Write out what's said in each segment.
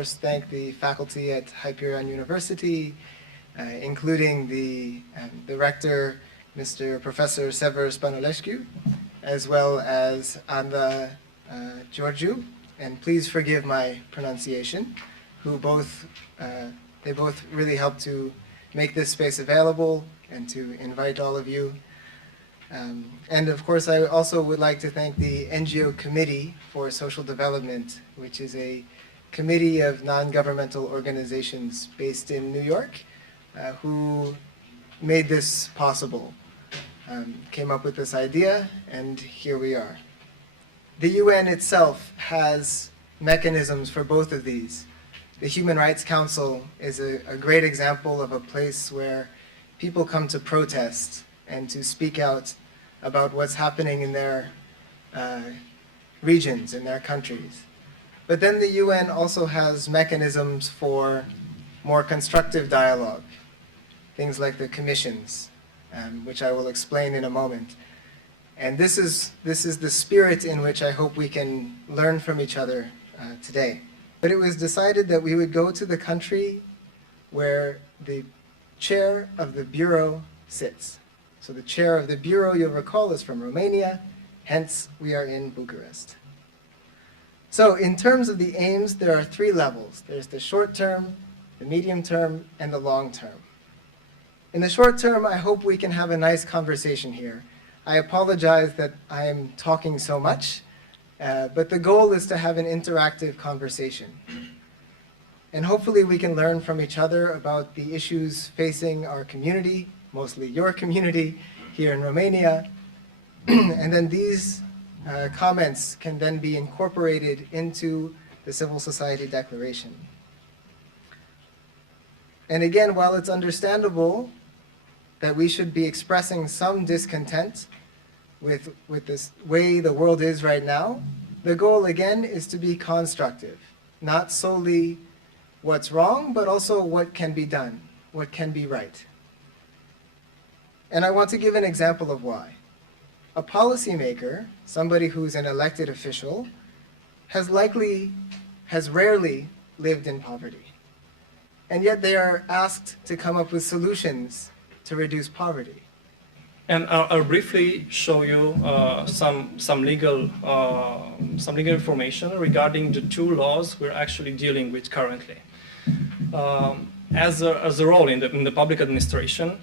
course, thank the faculty at Hyperion University, including the rector, Mr. Professor Sever Spanulescu, as well as Anna Georgiou, and please forgive my pronunciation, who they both really helped to make this space available and to invite all of you. And of course, I also would like to thank the NGO Committee for Social Development, which is a committee of non-governmental organizations based in New York, who made this possible, came up with this idea, and here we are. The UN itself has mechanisms for both of these. The Human Rights Council is a great example of a place where people come to protest and to speak out about what's happening in their regions, in their countries. But then the UN also has mechanisms for more constructive dialogue, things like the commissions, which I will explain in a moment. And this is the spirit in which I hope we can learn from each other today. But it was decided that we would go to the country where the chair of the bureau sits. So the chair of the bureau, you'll recall, is from Romania, hence we are in Bucharest. So in terms of the aims, there are three levels. There's the short term, the medium term, and the long term. In the short term, I hope we can have a nice conversation here. I apologize that I am talking so much, but the goal is to have an interactive conversation. And hopefully we can learn from each other about the issues facing our community, mostly your community here in Romania. And then these comments can then be incorporated into the Civil Society Declaration. And again, while it's understandable that we should be expressing some discontent with this way the world is right now, the goal again is to be constructive, not solely what's wrong, but also what can be done, what can be right. And I want to give an example of why. A policymaker, somebody who's an elected official, has rarely lived in poverty. And yet they are asked to come up with solutions to reduce poverty. And I'll briefly show you some legal information regarding the two laws we're actually dealing with currently. As a role in the public administration,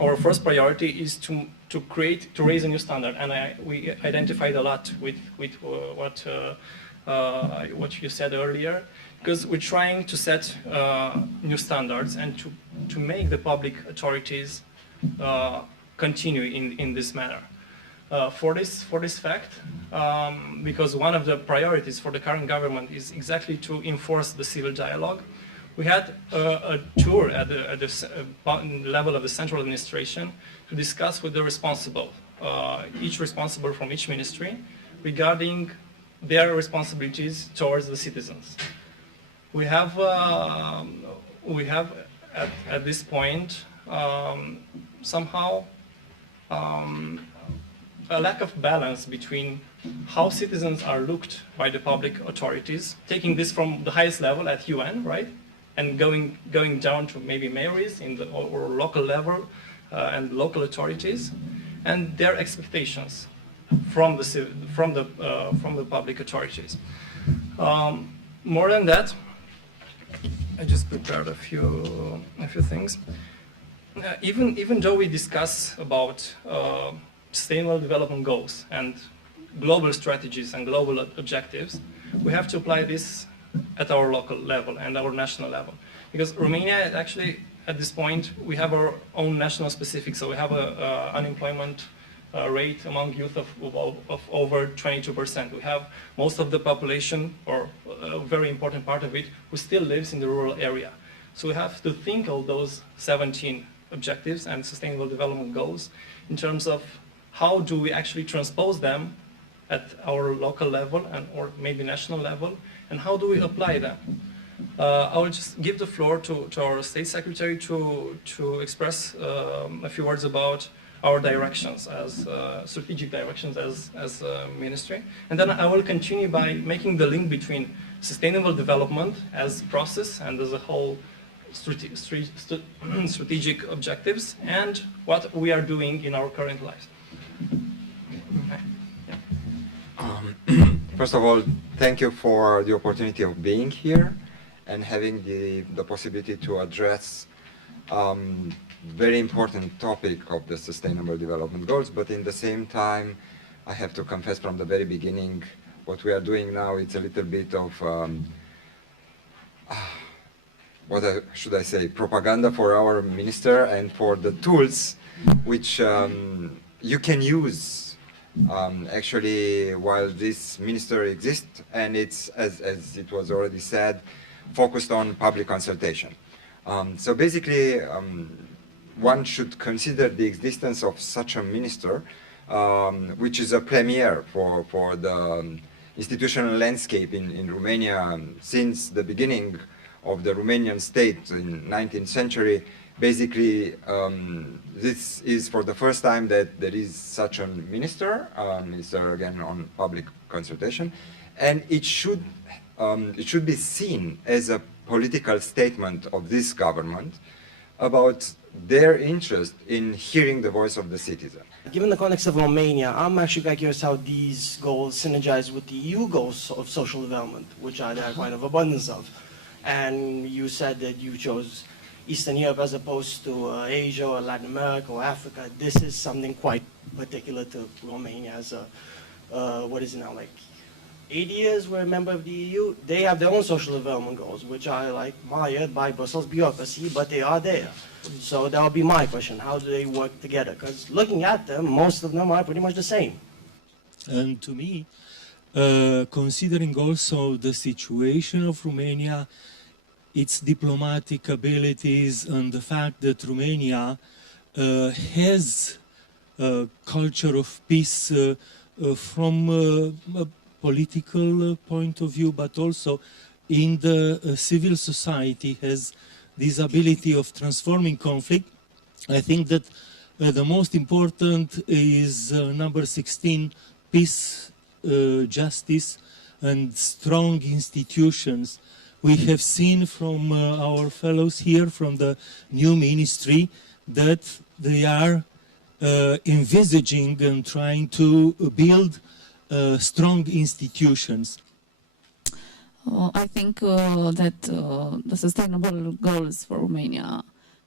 our first priority is to raise a new standard, and we identified a lot with what you said earlier, because we're trying to set new standards and to make the public authorities continue in this manner. For this fact, because one of the priorities for the current government is exactly to enforce the civil dialogue, we had a tour at the level of the central administration to discuss with the responsible, each responsible from each ministry, regarding their responsibilities towards the citizens. We have at this point somehow a lack of balance between how citizens are looked by the public authorities, taking this from the highest level at UN, right, and going down to maybe mayories or local level and local authorities, and their expectations from the public authorities. More than that, I just prepared a few things. Even though we discuss about sustainable development goals and global strategies and global objectives, we have to apply this at our local level and our national level. Because Romania, actually, at this point, we have our own national specifics. So we have an unemployment rate among youth of over 22%. We have most of the population, or a very important part of it, who still lives in the rural area. So we have to think of those 17 objectives and sustainable development goals in terms of how do we actually transpose them at our local level or maybe national level, and how do we apply them. I will just give the floor to our State Secretary to express a few words about our directions as strategic directions as a ministry. And then I will continue by making the link between sustainable development as process and as a whole strategic objectives and what we are doing in our current lives. First of all, thank you for the opportunity of being here and having the possibility to address very important topic of the Sustainable Development Goals, but in the same time, I have to confess from the very beginning, what we are doing now, it's a little bit of, should I say, propaganda for our minister and for the tools which you can use actually while this minister exists, and it's, as it was already said, focused on public consultation. So basically, one should consider the existence of such a minister, which is a premiere for the institutional landscape in Romania since the beginning of the Romanian state in 19th century. Basically, this is for the first time that there is such a minister again on public consultation, and it should be seen as a political statement of this government about their interest in hearing the voice of the citizen. Given the context of Romania, I'm actually quite curious how these goals synergize with the EU goals of social development, which there are quite of abundance of. And you said that you chose Eastern Europe as opposed to Asia or Latin America or Africa. This is something quite particular to Romania as a, what is it now, like 80 years we're a member of the EU. They have their own social development goals, which are like mired by Brussels bureaucracy, but they are there. So that would be my question. How do they work together? Because looking at them, most of them are pretty much the same. And to me, considering also the situation of Romania, its diplomatic abilities, and the fact that Romania has a culture of peace from a political point of view, but also in the civil society has this ability of transforming conflict. I think that the most important is number 16, peace, justice, and strong institutions. We have seen from our fellows here from the new ministry that they are envisaging and trying to build strong institutions. I think that the sustainable goals for Romania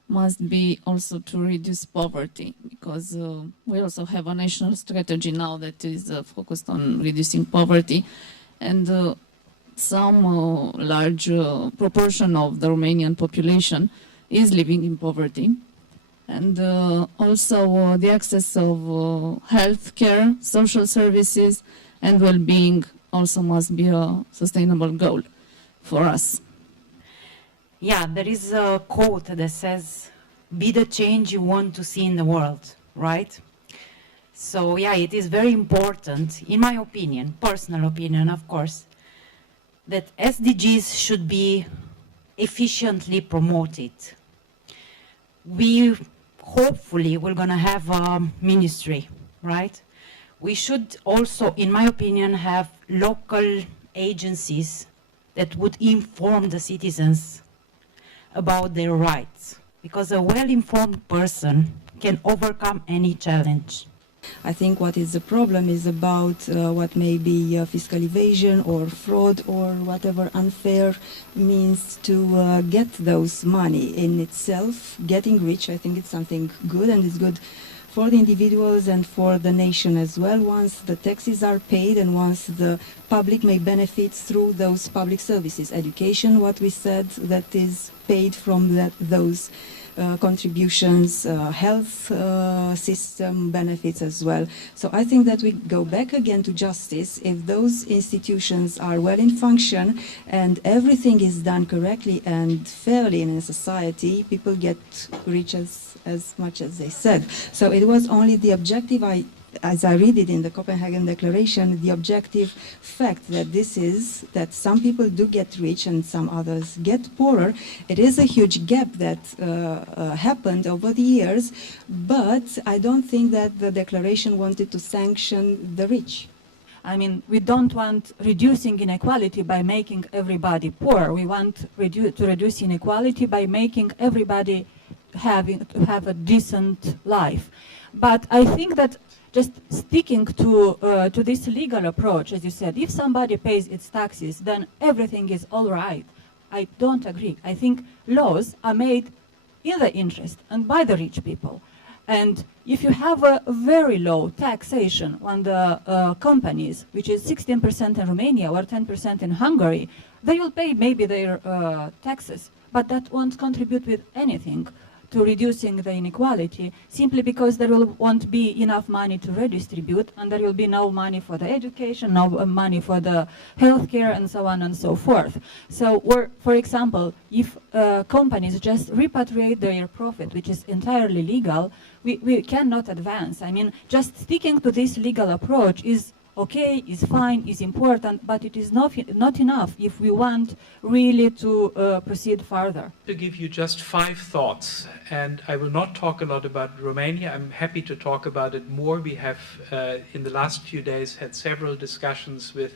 must be also to reduce poverty, because we also have a national strategy now that is focused on reducing poverty, and some large proportion of the Romanian population is living in poverty. And also the access of health care, social services, and well-being also must be a sustainable goal for us. Yeah, there is a quote that says, "Be the change you want to see in the world," right? So yeah, it is very important, in my opinion, personal opinion, of course, that SDGs should be efficiently promoted. We hopefully we're going to have a ministry, right? We should also, in my opinion, have local agencies that would inform the citizens about their rights, because a well-informed person can overcome any challenge. I think what is the problem is about what may be fiscal evasion or fraud or whatever unfair means to get those money in itself. Getting rich, I think it's something good, and it's good for the individuals and for the nation as well, once the taxes are paid and once the public may benefit through those public services. Education, what we said, that is paid from those contributions, health system benefits as well. So I think that we go back again to justice. If those institutions are well in function and everything is done correctly and fairly in a society, people get rich as much as they said. So it was only the objective I as I read it in the Copenhagen Declaration, the objective fact that this is that some people do get rich and some others get poorer. It is a huge gap that happened over the years, but I don't think that the declaration wanted to sanction the rich. I mean, we don't want reducing inequality by making everybody poor. We want to reduce inequality by making everybody have a decent life. But I think that just sticking to this legal approach, as you said, if somebody pays its taxes, then everything is all right. I don't agree. I think laws are made in the interest and by the rich people. And if you have a very low taxation on the companies, which is 16% in Romania or 10% in Hungary, they will pay maybe their taxes, but that won't contribute with anything to reducing the inequality, simply because there won't be enough money to redistribute, and there will be no money for the education, no money for the healthcare, and so on and so forth. So, for example, if companies just repatriate their profit, which is entirely legal, we cannot advance. I mean, just sticking to this legal approach is okay, is fine, is important, but it is not enough if we want really to proceed further. To give you just 5 thoughts, and I will not talk a lot about Romania. I'm happy to talk about it more. We have, in the last few days, had several discussions with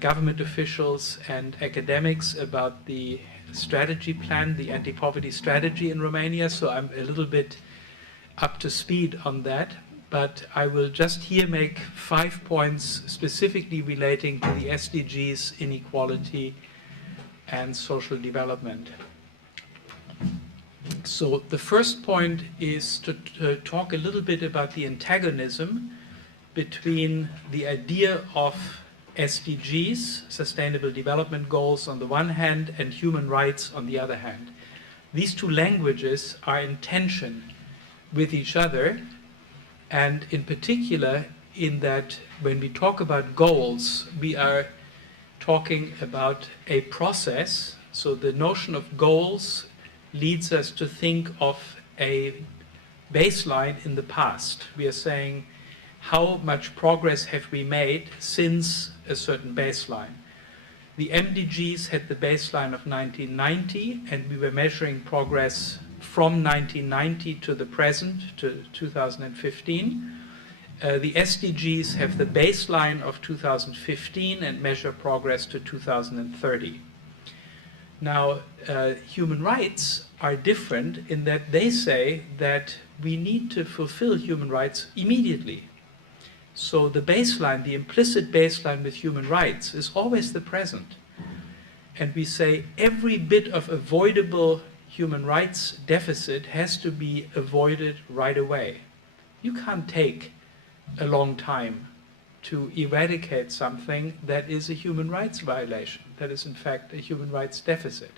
government officials and academics about the strategy plan, the anti-poverty strategy in Romania, so I'm a little bit up to speed on that. But I will just here make 5 points specifically relating to the SDGs, inequality, and social development. So the first point is to talk a little bit about the antagonism between the idea of SDGs, Sustainable Development Goals, on the one hand, and human rights on the other hand. These two languages are in tension with each other, and in particular in that when we talk about goals, we are talking about a process. So the notion of goals leads us to think of a baseline in the past. We are saying, how much progress have we made since a certain baseline? The MDGs had the baseline of 1990, and we were measuring progress from 1990 to the present, to 2015. The SDGs have the baseline of 2015 and measure progress to 2030. Now, human rights are different in that they say that we need to fulfill human rights immediately. So the baseline, the implicit baseline with human rights is always the present. And we say every bit of avoidable human rights deficit has to be avoided right away. You can't take a long time to eradicate something that is a human rights violation, that is in fact a human rights deficit.